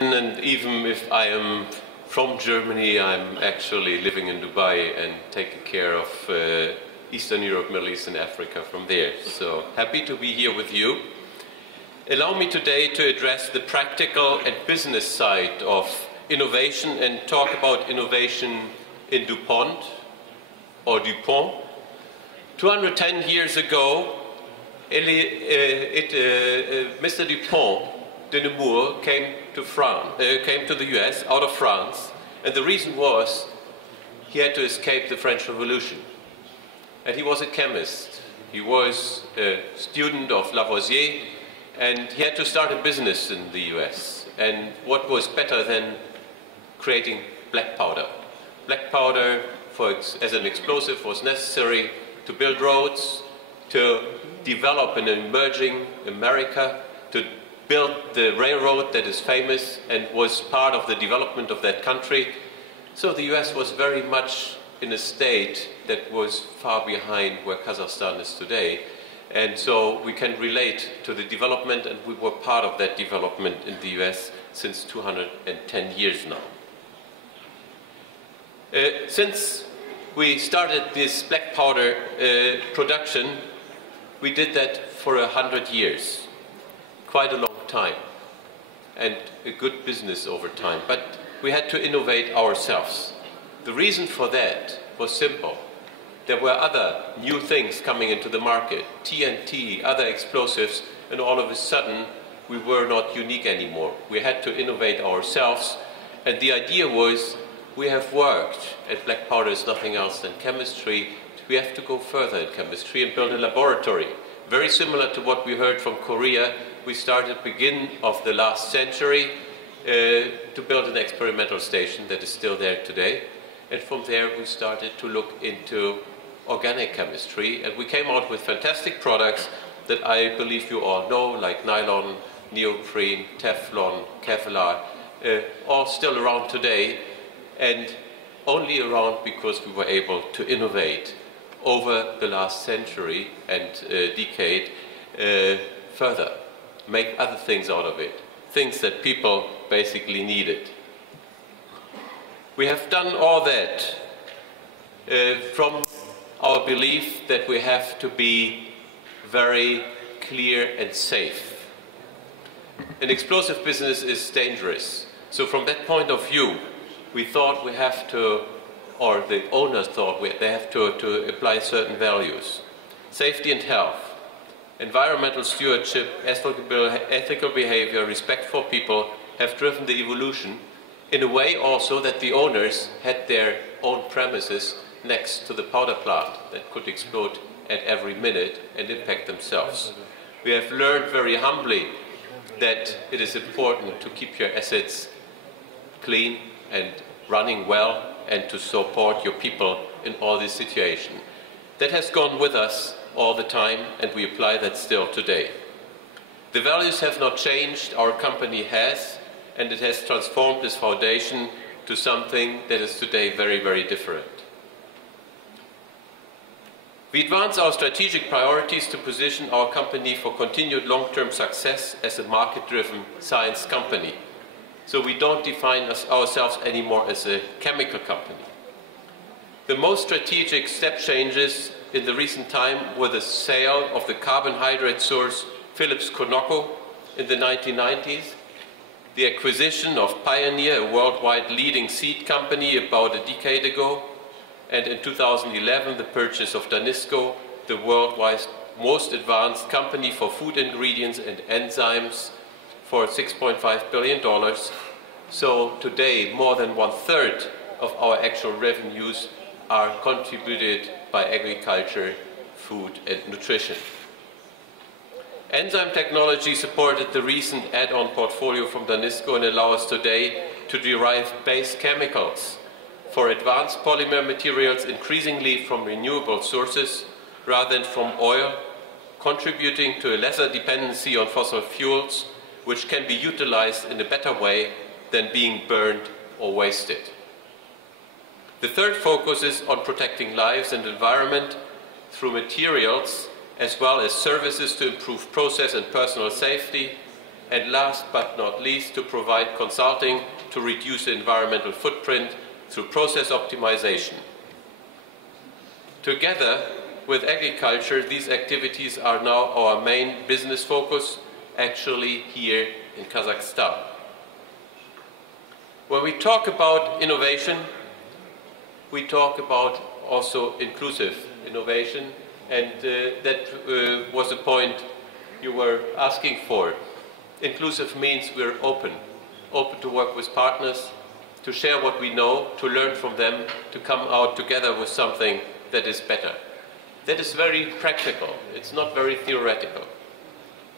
And even if I am from Germany, I'm actually living in Dubai and taking care of Eastern Europe, Middle East and Africa from there. So happy to be here with you. Allow me today to address the practical and business side of innovation and talk about innovation in DuPont or Dupont. 210 years ago, Mr. Dupont de Nemours came to the US out of France, and the reason was he had to escape the French Revolution. And he was a chemist. He was a student of Lavoisier, and he had to start a business in the US. And what was better than creating black powder? Black powder as an explosive was necessary to build roads, to develop an emerging America, to build the railroad that is famous and was part of the development of that country. So the US was very much in a state that was far behind where Kazakhstan is today. And so we can relate to the development, and we were part of that development in the US since 210 years now. Since we started this black powder production, we did that for 100 years. Quite a long time, and a good business over time. But we had to innovate ourselves. The reason for that was simple. There were other new things coming into the market, TNT, other explosives, and all of a sudden we were not unique anymore. We had to innovate ourselves, and the idea was, we have worked, and black powder is nothing else than chemistry, we have to go further in chemistry and build a laboratory. Very similar to what we heard from Korea, we started at the beginning of the last century to build an experimental station that is still there today. And from there we started to look into organic chemistry, and we came out with fantastic products that I believe you all know, like nylon, neoprene, Teflon, Kevlar, all still around today, and only around because we were able to innovate over the last century and decade further, make other things out of it, things that people basically needed. We have done all that from our belief that we have to be very clear and safe. An explosive business is dangerous. So from that point of view, we thought we have to, or the owners thought they have to apply certain values. Safety and health, environmental stewardship, ethical behavior, respect for people have driven the evolution in a way also that the owners had their own premises next to the powder plant that could explode at every minute and impact themselves. We have learned very humbly that it is important to keep your assets clean and running well and to support your people in all this situation. That has gone with us all the time, and we apply that still today. The values have not changed, our company has, and it has transformed this foundation to something that is today very, very different. We advance our strategic priorities to position our company for continued long-term success as a market-driven science company. So we don't define ourselves anymore as a chemical company. The most strategic step changes in the recent time were the sale of the carbohydrate source Phillips Conoco in the 1990s, the acquisition of Pioneer, a worldwide leading seed company, about a decade ago, and in 2011 the purchase of Danisco, the worldwide most advanced company for food ingredients and enzymes, for $6.5 billion. So today more than 1/3 of our actual revenues are contributed by agriculture, food and nutrition. Enzyme technology supported the recent add-on portfolio from Danisco and allow us today to derive base chemicals for advanced polymer materials increasingly from renewable sources rather than from oil, contributing to a lesser dependency on fossil fuels, which can be utilized in a better way than being burned or wasted. The third focus is on protecting lives and environment through materials as well as services to improve process and personal safety, and last but not least, to provide consulting to reduce the environmental footprint through process optimization. Together with agriculture, these activities are now our main business focus, actually here in Kazakhstan. When we talk about innovation, we talk about also inclusive innovation, and that was a point you were asking for. Inclusive means we're open to work with partners, to share what we know, to learn from them, to come out together with something that is better. That is very practical. It's not very theoretical.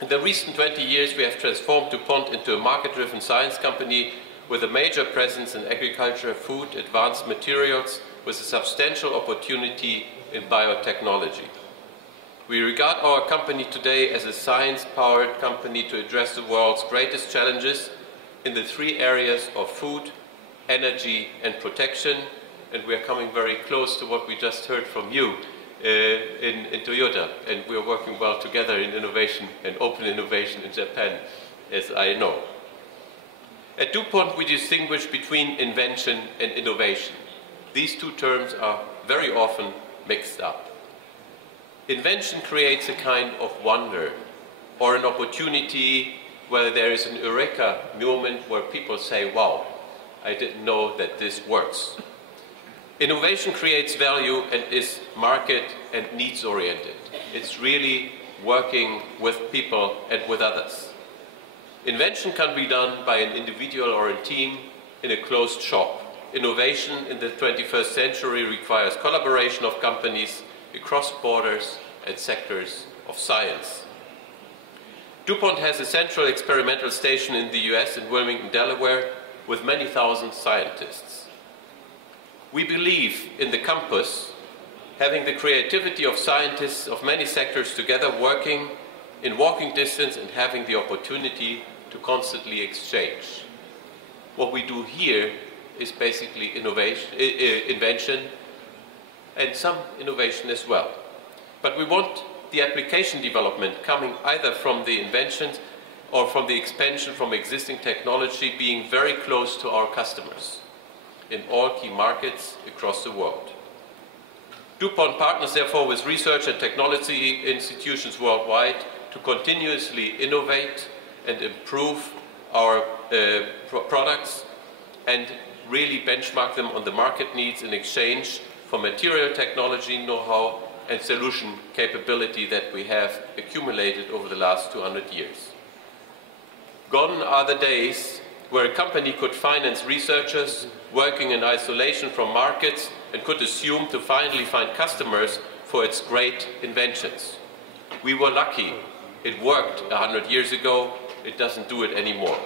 In the recent 20 years, we have transformed DuPont into a market-driven science company with a major presence in agriculture, food, advanced materials, with a substantial opportunity in biotechnology. We regard our company today as a science-powered company to address the world's greatest challenges in the three areas of food, energy, and protection, and we are coming very close to what we just heard from you in Toyota, and we are working well together in innovation and open innovation in Japan, as I know. At DuPont, we distinguish between invention and innovation. These two terms are very often mixed up. Invention creates a kind of wonder or an opportunity where there is an eureka moment where people say, wow, I didn't know that this works. Innovation creates value and is market and needs oriented. It's really working with people and with others. Invention can be done by an individual or a team in a closed shop. Innovation in the 21st century requires collaboration of companies across borders and sectors of science. DuPont has a central experimental station in the US in Wilmington, Delaware, with many thousand scientists. We believe in the campus, having the creativity of scientists of many sectors together working in walking distance and having the opportunity to constantly exchange. What we do here is basically invention and some innovation as well. But we want the application development coming either from the inventions or from the expansion from existing technology being very close to our customers in all key markets across the world. DuPont partners therefore with research and technology institutions worldwide to continuously innovate and improve our products and really benchmark them on the market needs in exchange for material technology know-how and solution capability that we have accumulated over the last 200 years. Gone are the days where a company could finance researchers working in isolation from markets and could assume to finally find customers for its great inventions. We were lucky. It worked 100 years ago. It doesn't do it anymore.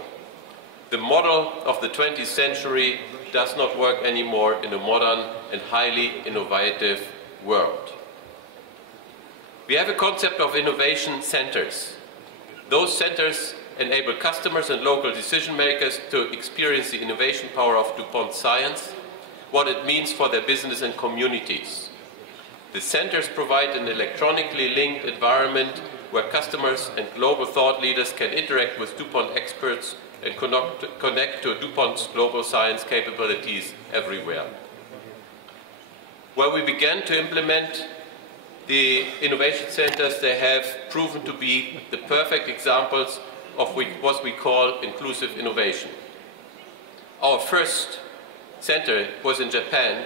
The model of the 20th century does not work anymore in a modern and highly innovative world. We have a concept of innovation centers. Those centers enable customers and local decision makers to experience the innovation power of DuPont science, what it means for their business and communities. The centers provide an electronically linked environment where customers and global thought leaders can interact with DuPont experts and connect to DuPont's global science capabilities everywhere. Where we began to implement the innovation centers, they have proven to be the perfect examples of what we call inclusive innovation. Our first center was in Japan,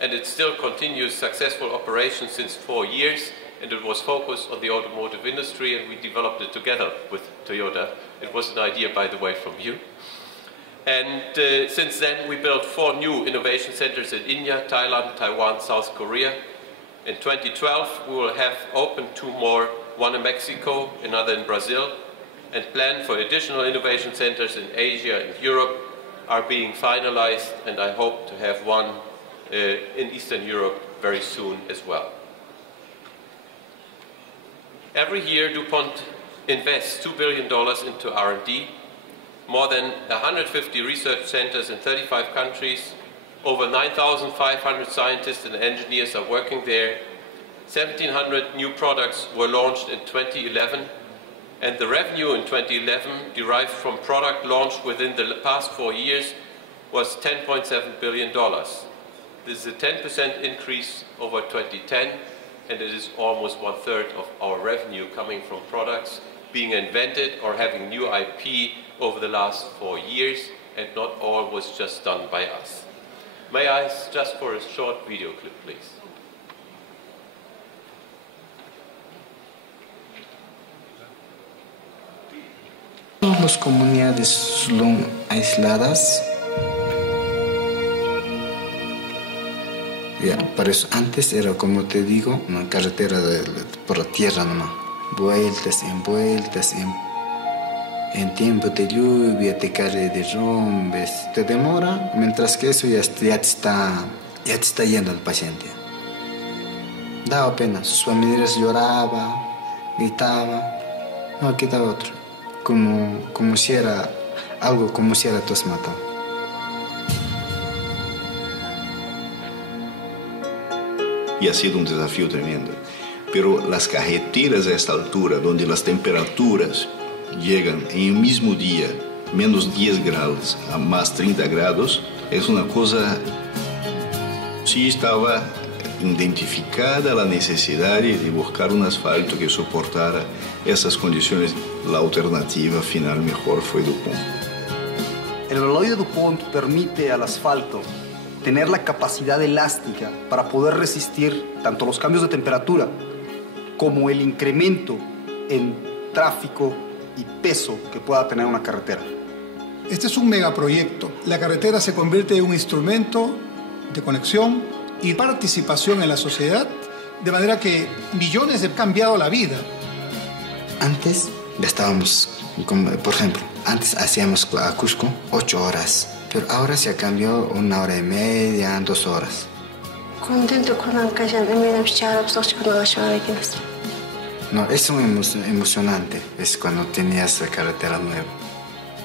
and it still continues successful operations since 4 years, and it was focused on the automotive industry, and we developed it together with Toyota. It was an idea, by the way, from you. And since then, we built 4 new innovation centers in India, Thailand, Taiwan, South Korea. In 2012, we will have opened 2 more, one in Mexico, another in Brazil, and plans for additional innovation centers in Asia and Europe are being finalized, and I hope to have one in Eastern Europe very soon as well. Every year, DuPont invests $2 billion into R&D, more than 150 research centers in 35 countries, over 9,500 scientists and engineers are working there, 1,700 new products were launched in 2011, And the revenue in 2011 derived from product launched within the past 4 years was $10.7 billion. This is a 10% increase over 2010, and it is almost 1/3 of our revenue coming from products being invented or having new IP over the last 4 years, and not all was just done by us. May I ask just for a short video clip, please? Las comunidades son aisladas. Ya, por eso antes era, como te digo, una carretera por la tierra nomás. Vueltas, en tiempo de lluvia te cae de rombes, te demora, mientras que eso ya te está yendo el paciente. Daba pena, sus familiares lloraban, gritaban, no, quitaba otro. Como si era algo, como si era tos matado. Y ha sido un desafío tremendo. Pero las carreteras a esta altura, donde las temperaturas llegan en el mismo día, menos 10 grados a más 30 grados, es una cosa... Sí estaba identificada la necesidad de buscar un asfalto que soportara esas condiciones. La alternativa final mejor fue DuPont. El alloy de DuPont permite al asfalto tener la capacidad elástica para poder resistir tanto los cambios de temperatura como el incremento en tráfico y peso que pueda tener una carretera. Este es un megaproyecto. La carretera se convierte en un instrumento de conexión y participación en la sociedad, de manera que millones han cambiado la vida. Antes gastábamos, por ejemplo, antes hacíamos a Cusco 8 horas, pero ahora se ha cambiado 1 hora y media, 2 horas. No, es muy emocionante, es cuando tenías la carretera nueva.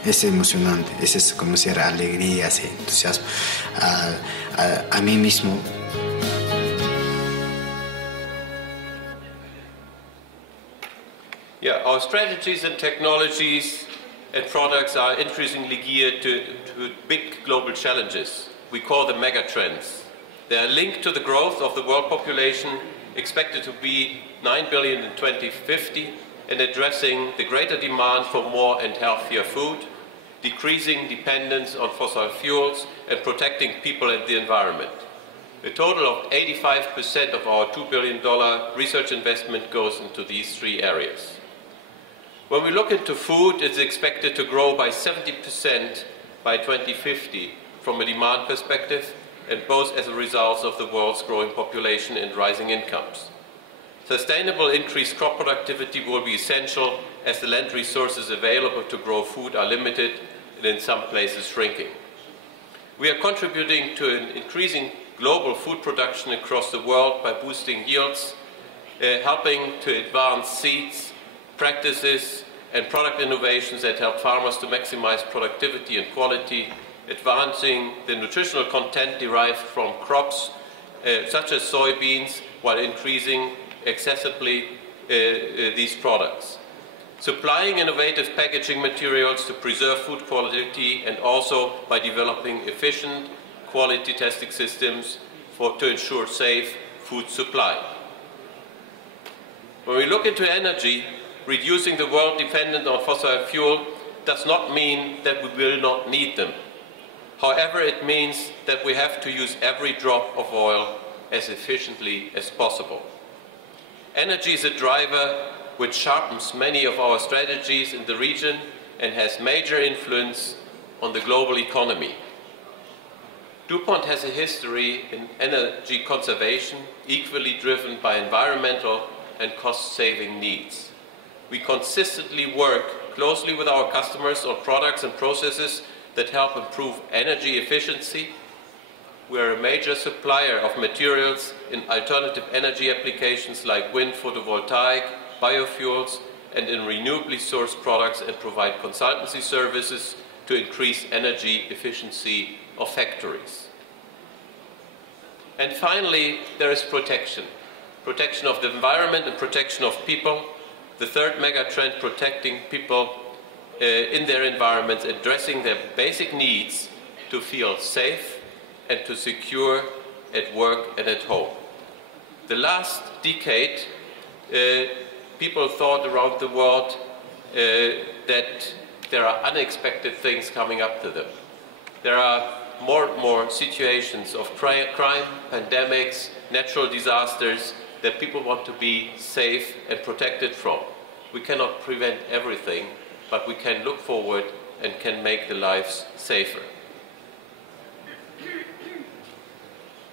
Es emocionante, es como si era alegría, ese entusiasmo. A mí mismo. Yeah, our strategies and technologies and products are increasingly geared to big global challenges. We call them megatrends. They are linked to the growth of the world population, expected to be 9 billion in 2050, and addressing the greater demand for more and healthier food, decreasing dependence on fossil fuels, and protecting people and the environment. A total of 85% of our $2 billion research investment goes into these 3 areas. When we look into food, it's expected to grow by 70% by 2050 from a demand perspective, and both as a result of the world's growing population and rising incomes. Sustainable increased crop productivity will be essential as the land resources available to grow food are limited and in some places shrinking. We are contributing to an increasing global food production across the world by boosting yields, helping to advance seeds, practices and product innovations that help farmers to maximize productivity and quality, advancing the nutritional content derived from crops such as soybeans while increasing accessibly these products. Supplying innovative packaging materials to preserve food quality, and also by developing efficient quality testing systems to ensure safe food supply. When we look into energy, reducing the world dependent on fossil fuel does not mean that we will not need them. However, it means that we have to use every drop of oil as efficiently as possible. Energy is a driver which sharpens many of our strategies in the region and has major influence on the global economy. DuPont has a history in energy conservation, equally driven by environmental and cost-saving needs. We consistently work closely with our customers on products and processes that help improve energy efficiency. We are a major supplier of materials in alternative energy applications like wind photovoltaic, biofuels, and in renewably sourced products, and provide consultancy services to increase energy efficiency of factories. And finally, there is protection. Protection of the environment and protection of people. The third mega trend, protecting people in their environments, addressing their basic needs to feel safe and to secure at work and at home. The last decade, people thought around the world that there are unexpected things coming up to them. There are more and more situations of crime, pandemics, natural disasters that people want to be safe and protected from. We cannot prevent everything, but we can look forward and can make the lives safer.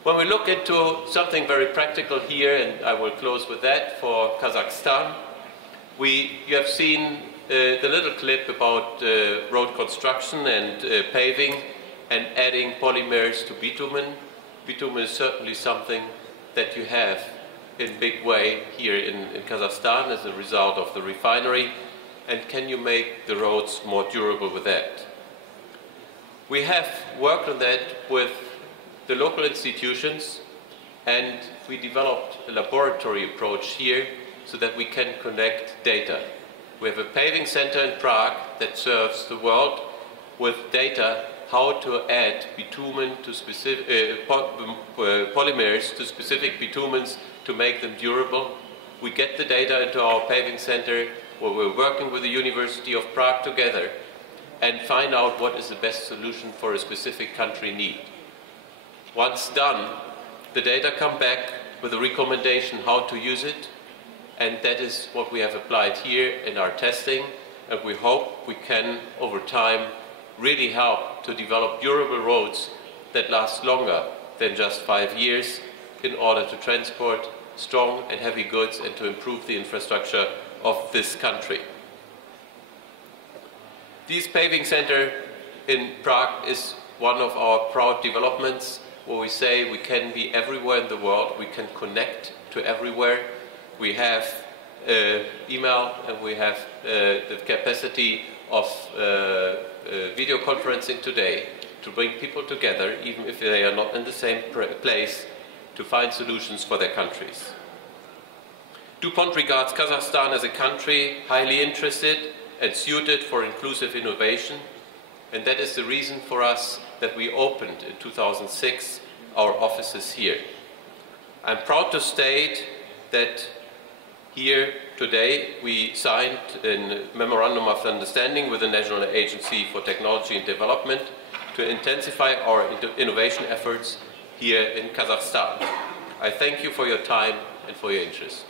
When we look into something very practical here, and I will close with that, for Kazakhstan, you have seen the little clip about road construction and paving and adding polymers to bitumen. Bitumen is certainly something that you have in big way here in Kazakhstan as a result of the refinery. And can you make the roads more durable with that? We have worked on that with the local institutions, and we developed a laboratory approach here so that we can connect data. We have a paving center in Prague that serves the world with data how to add bitumen to specific polymers to specific bitumens to make them durable. We get the data into our paving center where we're working with the University of Prague together and find out what is the best solution for a specific country need. Once done, the data come back with a recommendation how to use it, and that is what we have applied here in our testing, and we hope we can, over time, really help to develop durable roads that last longer than just 5 years in order to transport strong and heavy goods and to improve the infrastructure of this country. This paving center in Prague is one of our proud developments where we say we can be everywhere in the world, we can connect to everywhere. We have email and we have the capacity of video conferencing today to bring people together, even if they are not in the same place, to find solutions for their countries. DuPont regards Kazakhstan as a country highly interested and suited for inclusive innovation, and that is the reason for us that we opened in 2006 our offices here. I'm proud to state that here today we signed a memorandum of understanding with the National Agency for Technology and Development to intensify our innovation efforts here in Kazakhstan. I thank you for your time and for your interest.